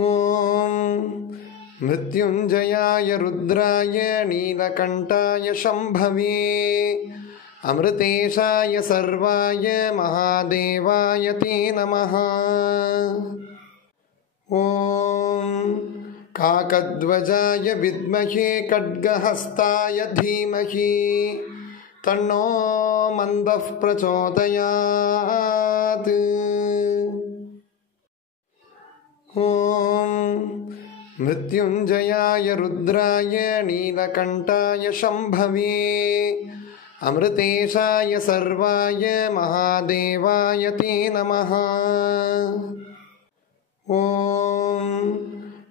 ॐ मृत्युञ्जयाय रुद्राय नीलकण्ठाय शम्भवे अमृतेशाय सर्वाय महादेवाय ते नमः। ॐ काकध्वजाय विद्महे खड्गहस्ताय धीमहि तन्नो मन्दः प्रचोदयात्। ॐ मृत्युञ्जयाय रुद्राय नीलकण्ठाय शम्भवे अमृतेशाय सर्वाय महादेवाय ते नमः। ॐ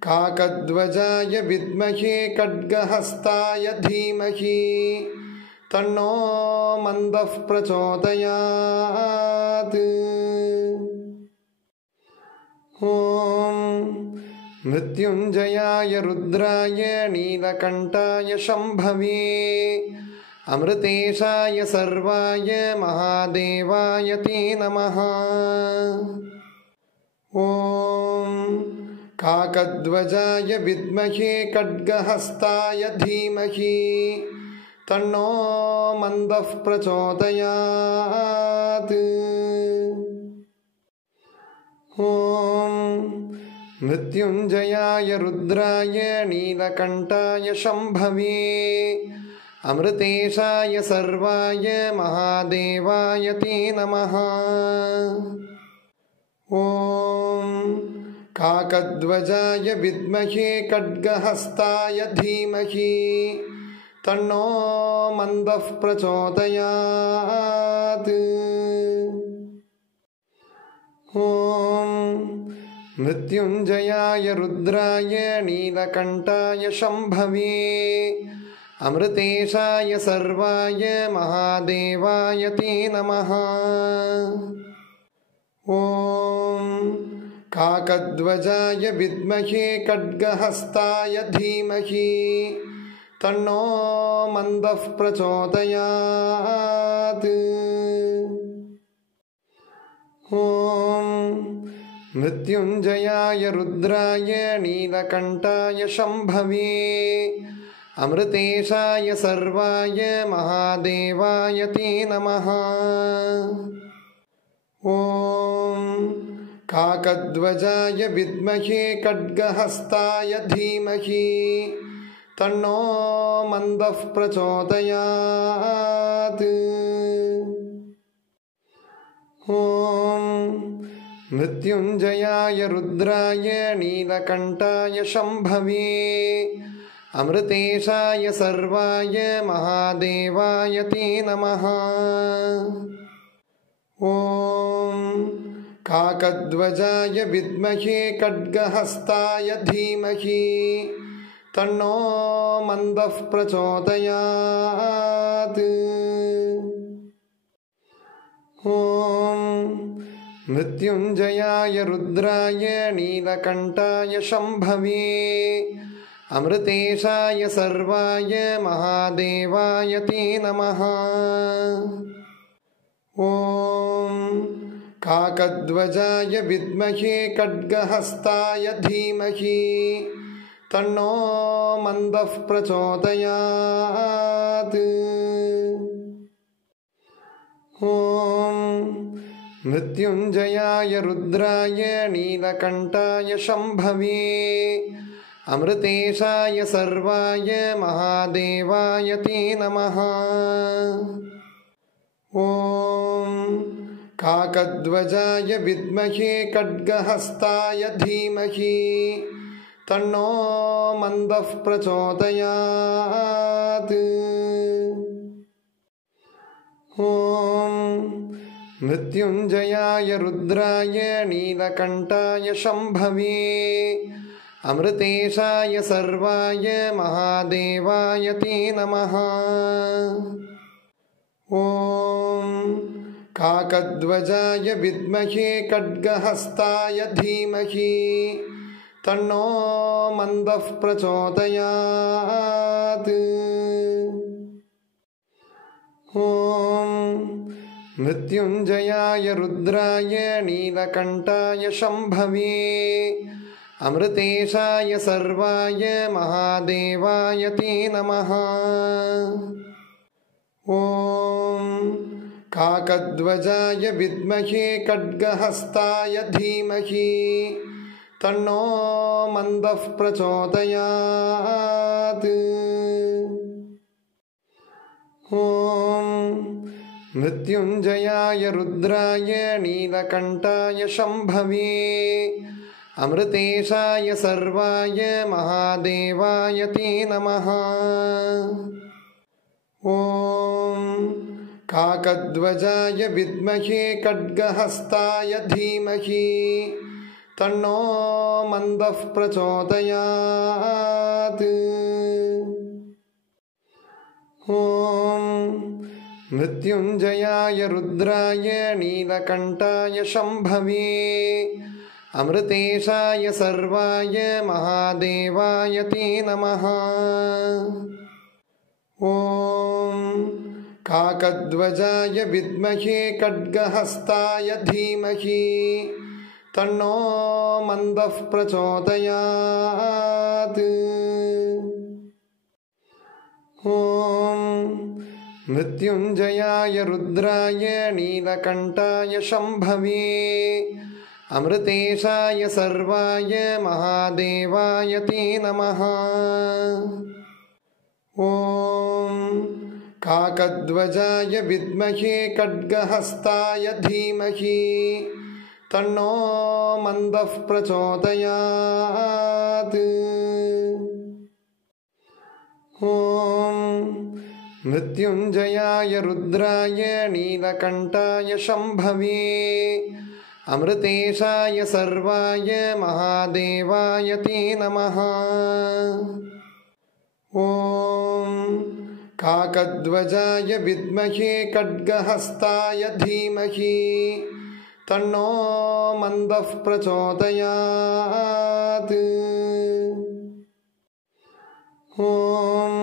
काकध्वजाय विद्महे खड्गहस्ताय धीमहि तन्नो मन्दः प्रचोदयात्। ॐ मृत्युञ्जयाय रुद्राय नीलकण्ठाय शम्भवे अमृतेशाय सर्वाय महादेवाय ते नमः। ॐ काकध्वजाय विद्महे खड्गहस्ताय धीमहि तन्नो मन्दः प्रचोदयात्। ॐ मृत्युञ्जयाय रुद्राय नीलकण्ठाय शम्भवे अमृतेशाय सर्वाय महादेवाय ते नमः। ॐ काकध्वजाय विद्महे खड्गहस्ताय धीमहि तन्नो मन्दः प्रचोदयात्। ॐ मृत्युञ्जयाय रुद्राय नीलकण्ठाय शम्भवे अमृतेशाय सर्वाय महादेवाय ते नमः। ॐ काकध्वजाय विद्महे खड्गहस्ताय धीमहि तन्नो मन्दः प्रचोदयात्। ॐ मृत्युञ्जयाय रुद्राय नीलकण्ठाय शम्भवे अमृतेशाय सर्वाय महादेवाय ते नमः। ॐ काकध्वजाय विद्महे खड्गहस्ताय धीमहि तन्नो मन्दः प्रचोदयात्। ॐ मृत्युञ्जयाय रुद्राय नीलकण्ठाय शम्भवे अमृतेशाय सर्वाय महादेवाय ते नमः। ॐ काकध्वजाय विद्महे खड्गहस्ताय धीमहि तन्नो मन्दः प्रचोदयात्। ॐ मृत्युञ्जयाय रुद्राय नीलकण्ठाय शम्भवे अमृतेशाय सर्वाय महादेवाय ते नमः। ॐ काकध्वजाय विद्महे खड्गहस्ताय धीमहि तन्नो मन्दः प्रचोदयात्। ॐ मृत्युञ्जयाय रुद्राय नीलकण्ठाय शम्भवे अमृतेशाय सर्वाय महादेवाय ते नमः। ॐ काकध्वजाय विद्महे खड्गहस्ताय धीमहि तन्नो मन्दः प्रचोदयात्। ॐ मृत्युञ्जयाय रुद्राय नीलकण्ठाय शम्भवे अमृतेशाय सर्वाय महादेवाय ते नमः। ॐ काकध्वजाय विद्महे खड्गहस्ताय धीमहि तन्नो मन्दः प्रचोदयात्। ॐ मृत्युञ्जयाय रुद्राय नीलकण्ठाय शम्भवे अमृतेशाय सर्वाय महादेवाय ते नमः। ॐ काकध्वजाय विद्महे खड्गहस्ताय धीमहि तन्नो मन्दः प्रचोदयात्। ॐ मृत्युञ्जयाय रुद्राय नीलकण्ठाय शम्भवे अमृतेशाय सर्वाय महादेवाय ते नमः। ॐ काकध्वजाय विद्महे खड्गहस्ताय धीमहि तन्नो मन्दः प्रचोदयात्। ॐ मृत्युञ्जयाय रुद्राय नीलकण्ठाय शम्भवे अमृतेशाय सर्वाय महादेवाय ते नमः। ॐ काकध्वजाय विद्महे खड्गहस्ताय धीमहि तन्नो मन्दः प्रचोदयात्। ॐ मृत्युञ्जयाय रुद्राय नीलकण्ठाय शम्भवे अमृतेशाय सर्वाय महादेवाय ते नमः। ॐ काकध्वजाय विद्महे खड्गहस्ताय धीमहि तन्नो मन्दः प्रचोदयात्। ॐ मृत्युञ्जयाय रुद्राय नीलकण्ठाय शम्भवे अमृतेशाय सर्वाय महादेवाय ते नमः। ॐ काकध्वजाय विद्महे खड्गहस्ताय धीमहि तन्नो मन्दः प्रचोदयात्। ॐ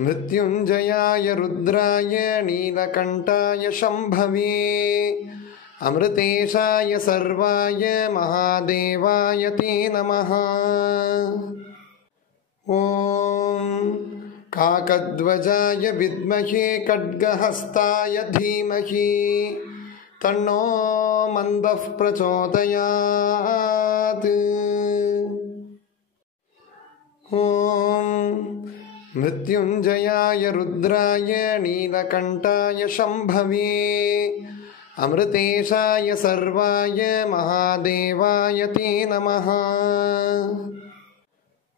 मृत्युञ्जयाय रुद्राय नीलकण्ठाय शम्भवे अमृतेशाय सर्वाय महादेवाय ते नमः। ॐ काकध्वजाय विद्महे खड्गहस्ताय धीमहि तन्नो मन्दः प्रचोदयात्। ॐ मृत्युञ्जयाय रुद्राय नीलकण्ठाय शम्भवे अमृतेशाय सर्वाय महादेवाय ते नमः।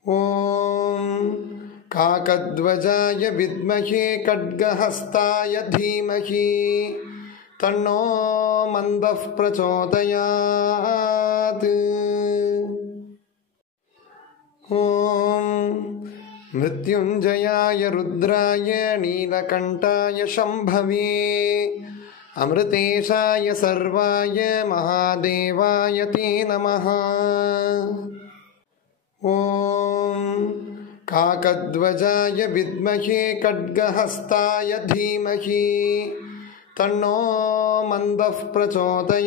ॐ काकध्वजाय विद्महे खड्गहस्ताय धीमहि तन्नो मन्दः प्रचोदयात्। ॐ मृत्युञ्जयाय रुद्राय नीलकण्ठाय शम्भवे अमृतेशाय सर्वाय महादेवाय ते नमः। ॐ काकध्वजाय विद्महे खड्गहस्ताय धीमहि तन्नो मन्दः प्रचोदयात्।